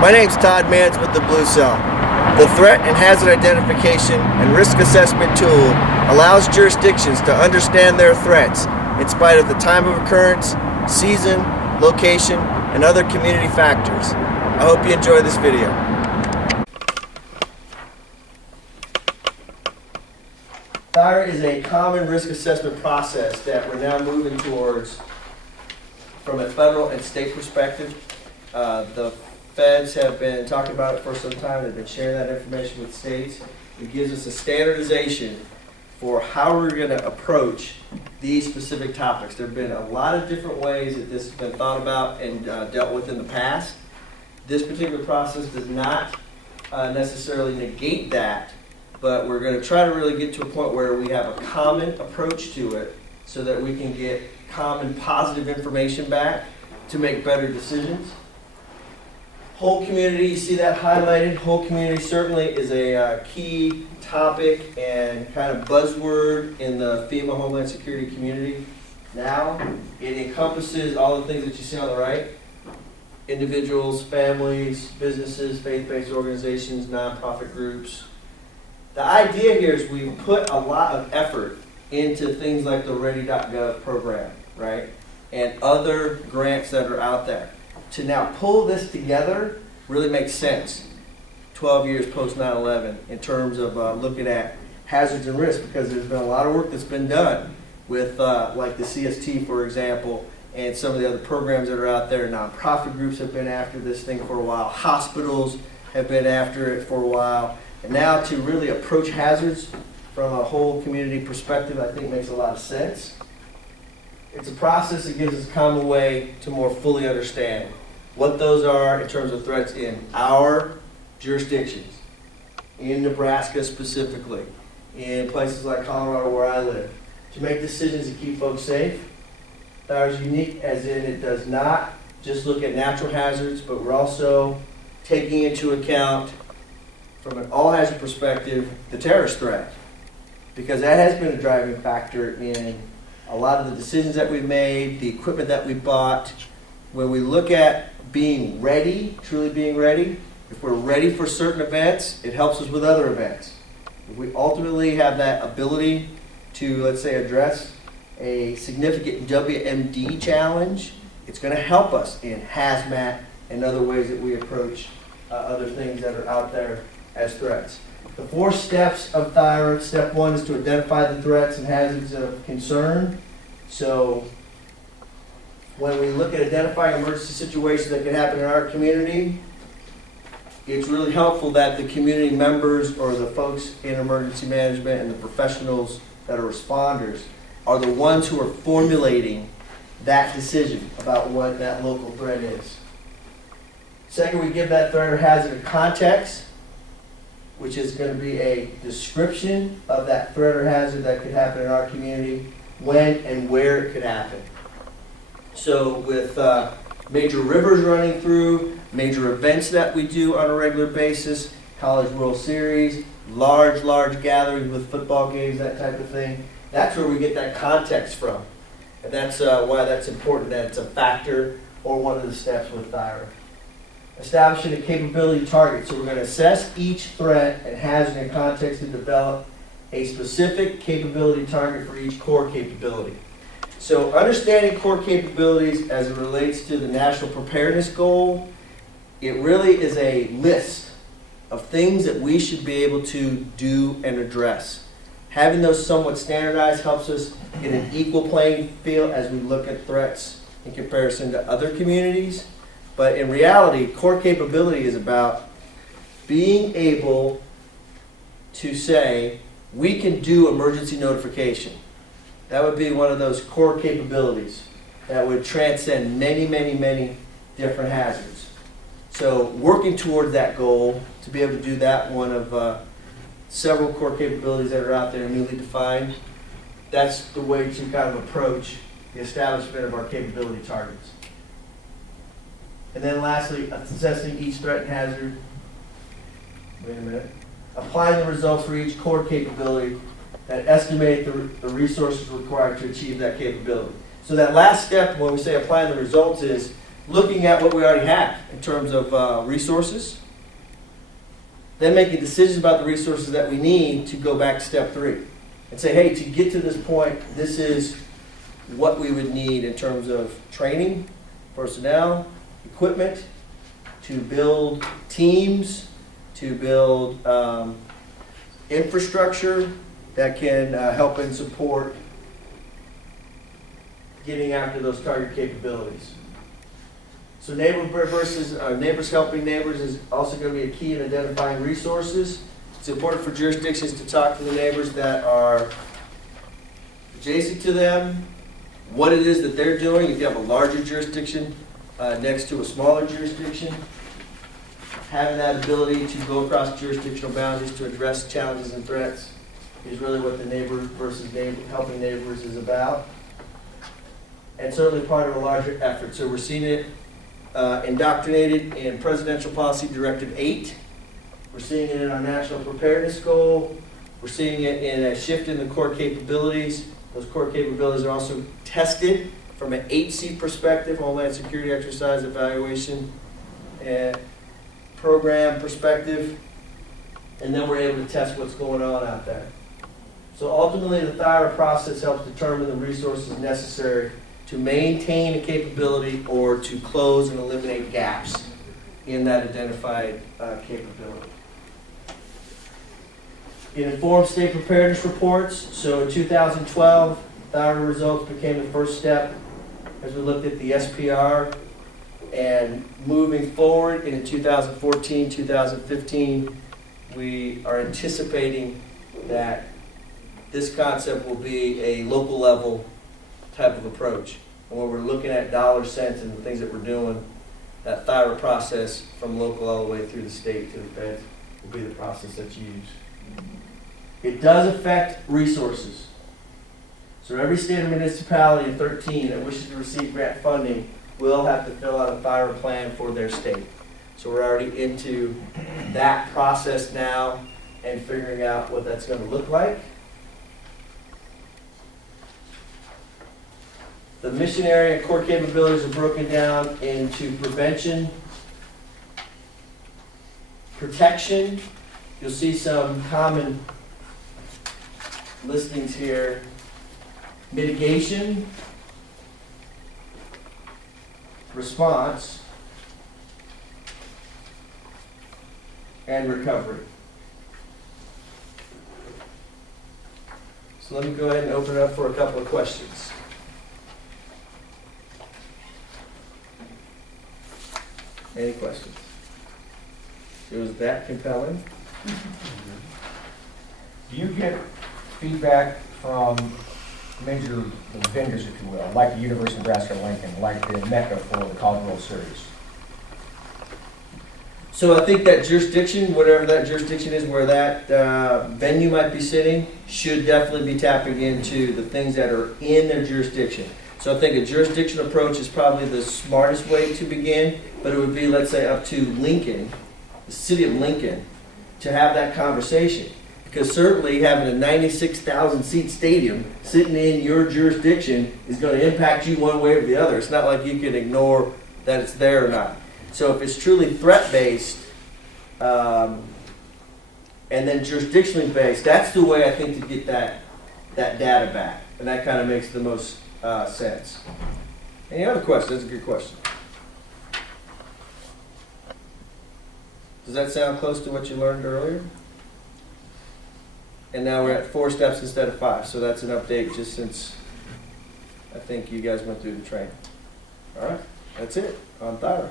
My name's Todd Mans with the Blue Cell. The Threat and Hazard Identification and Risk Assessment tool allows jurisdictions to understand their threats in spite of the time of occurrence, season, location, and other community factors. I hope you enjoy this video. THIRA is a common risk assessment process that we're now moving towards from a federal and state perspective. The feds have been talking about it for some time. They've been sharing that information with states. It gives us a standardization for how we're going to approach these specific topics. There have been a lot of different ways that this has been thought about and dealt with in the past. This particular process does not necessarily negate that, but we're going to try to really get to a point where we have a common approach to it so that we can get common positive information back to make better decisions. Whole community, you see that highlighted. Whole community certainly is a key topic and kind of buzzword in the FEMA Homeland Security community. Now, it encompasses all the things that you see on the right. Individuals, families, businesses, faith-based organizations, nonprofit groups. The idea here is we put a lot of effort into things like the Ready.gov program, right? And other grants that are out there. To now pull this together really makes sense 12 years post 9/11 in terms of looking at hazards and risks, because there's been a lot of work that's been done with like the CST, for example, and some of the other programs that are out there. Nonprofit groups have been after this thing for a while. Hospitals have been after it for a while. And now to really approach hazards from a whole community perspective, I think makes a lot of sense. It's a process that gives us a common way to more fully understand what those are in terms of threats in our jurisdictions, in Nebraska specifically, in places like Colorado where I live, to make decisions to keep folks safe. THIRA is unique as in it does not just look at natural hazards, but we're also taking into account, from an all hazard perspective, the terrorist threat, because that has been a driving factor in a lot of the decisions that we've made, the equipment that we bought. When we look at being ready, truly being ready, if we're ready for certain events, it helps us with other events. If we ultimately have that ability to, let's say, address a significant WMD challenge, it's going to help us in hazmat and other ways that we approach other things that are out there as threats. The 4 steps of THIRA. Step 1 is to identify the threats and hazards of concern. So when we look at identifying emergency situations that can happen in our community, it's really helpful that the community members or the folks in emergency management and the professionals that are responders are the ones who are formulating that decision about what that local threat is. Second, we give that threat or hazard a context, which is going to be a description of that threat or hazard that could happen in our community, when and where it could happen. So with major rivers running through, major events that we do on a regular basis, College World Series, large gatherings with football games, that type of thing, that's where we get that context from. And that's why that's important, that it's a factor or one of the steps with THIRA. Establishing a capability target. So we're going to assess each threat and hazard in context and develop a specific capability target for each core capability. So understanding core capabilities as it relates to the national preparedness goal, it really is a list of things that we should be able to do and address. Having those somewhat standardized helps us get an equal playing field as we look at threats in comparison to other communities. But in reality, core capability is about being able to say, we can do emergency notification. That would be one of those core capabilities that would transcend many different hazards. So working toward that goal, to be able to do that, one of several core capabilities that are out there newly defined, that's the way to kind of approach the establishment of our capability targets. And then lastly, assessing each threat and hazard. Wait a minute. Applying the results for each core capability that estimate the resources required to achieve that capability. So that last step, when we say applying the results, is looking at what we already have in terms of resources, then making decisions about the resources that we need to go back to step 3 and say, hey, to get to this point, this is what we would need in terms of training, personnel, equipment, to build teams, to build infrastructure that can help and support getting after those target capabilities. So neighbors helping neighbors is also going to be a key in identifying resources. It's important for jurisdictions to talk to the neighbors that are adjacent to them, what it is that they're doing. If you have a larger jurisdiction next to a smaller jurisdiction, having that ability to go across jurisdictional boundaries to address challenges and threats is really what the neighbor versus neighbor, helping neighbors is about. And certainly part of a larger effort. So we're seeing it indoctrinated in Presidential Policy Directive 8. We're seeing it in our National Preparedness Goal. We're seeing it in a shift in the core capabilities. Those core capabilities are also tested from an HC perspective, Homeland Security Exercise Evaluation and Program perspective. And then we're able to test what's going on out there. So ultimately, the THIRA process helps determine the resources necessary to maintain a capability or to close and eliminate gaps in that identified capability. It informs state preparedness reports. So in 2012, THIRA results became the first step as we looked at the SPR. And moving forward into 2014, 2015, we are anticipating that this concept will be a local level type of approach. And when we're looking at dollar cents and the things that we're doing, that THIRA process from local all the way through the state to the feds will be the process that's used. It does affect resources. So every state or municipality in 13 that wishes to receive grant funding will have to fill out a THIRA plan for their state. So we're already into that process now and figuring out what that's going to look like. The mission area and core capabilities are broken down into prevention, protection. You'll see some common listings here. Mitigation, response, and recovery. So let me go ahead and open it up for a couple of questions. Any questions? It was that compelling. Do you get feedback from major vendors, if you will, like the University of Nebraska-Lincoln, like the Mecca for the College World Series? So I think that jurisdiction, whatever that jurisdiction is, where that venue might be sitting, should definitely be tapping into the things that are in their jurisdiction. So I think a jurisdiction approach is probably the smartest way to begin, but it would be, let's say, up to Lincoln, the city of Lincoln, to have that conversation. Because certainly having a 96,000 seat stadium sitting in your jurisdiction is going to impact you one way or the other. It's not like you can ignore that it's there or not. So if it's truly threat-based and then jurisdictionally based, that's the way I think to get that data back. And that kind of makes the most sense. Any other questions? That's a good question. Does that sound close to what you learned earlier? And now we're at 4 steps instead of 5. So that's an update just since I think you guys went through the training. All right, that's it on THIRA.